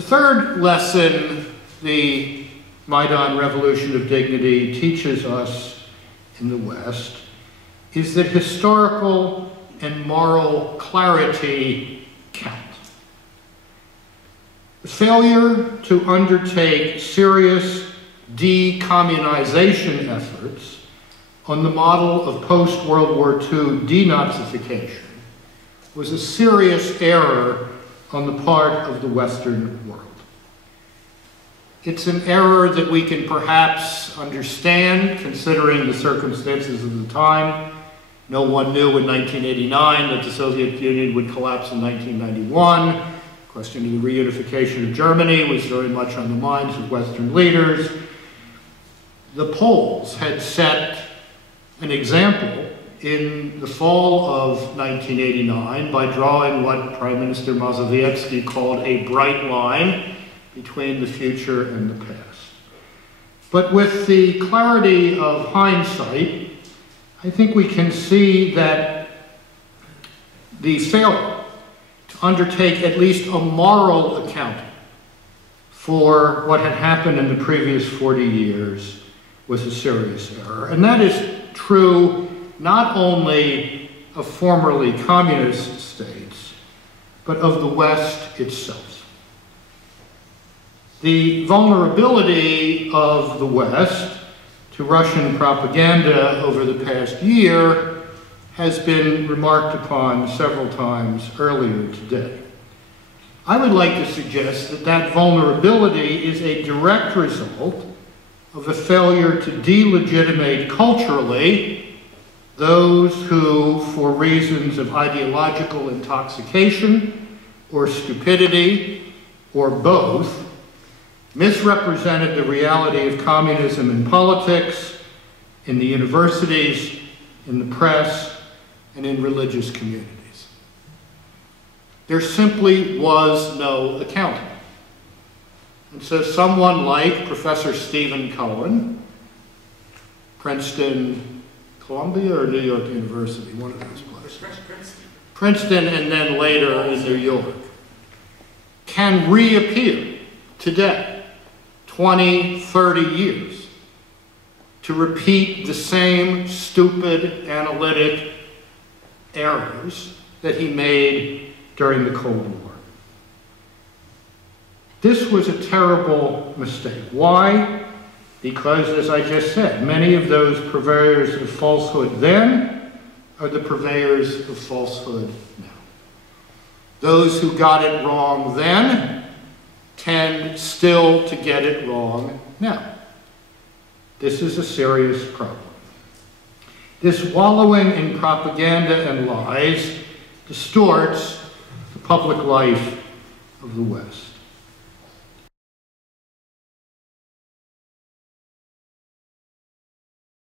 The third lesson the Maidan Revolution of Dignity teaches us in the West is that historical and moral clarity count. The failure to undertake serious decommunization efforts on the model of post-World War II denazification was a serious error on the part of the Western world. It's an error that we can perhaps understand considering the circumstances of the time. No one knew in 1989 that the Soviet Union would collapse in 1991. The question of the reunification of Germany was very much on the minds of Western leaders. The Poles had set an example in the fall of 1989 by drawing what Prime Minister Mazowiecki called a bright line between the future and the past. But with the clarity of hindsight, I think we can see that the failure to undertake at least a moral accounting for what had happened in the previous 40 years was a serious error. And that is true not only of formerly communist states, but of the West itself. The vulnerability of the West to Russian propaganda over the past year has been remarked upon several times earlier today. I would like to suggest that that vulnerability is a direct result of a failure to delegitimate culturally those who, for reasons of ideological intoxication or stupidity or both, misrepresented the reality of communism in politics, in the universities, in the press, and in religious communities. There simply was no accounting. And so someone like Professor Stephen Cohen, Princeton, Columbia, or New York University, one of those places. Princeton, and then later in New York, can reappear today, 20, 30 years, to repeat the same stupid analytic errors that he made during the Cold War. This was a terrible mistake. Why? Because, as I just said, many of those purveyors of falsehood then are the purveyors of falsehood now. Those who got it wrong then tend still to get it wrong now. This is a serious problem. This wallowing in propaganda and lies distorts the public life of the West.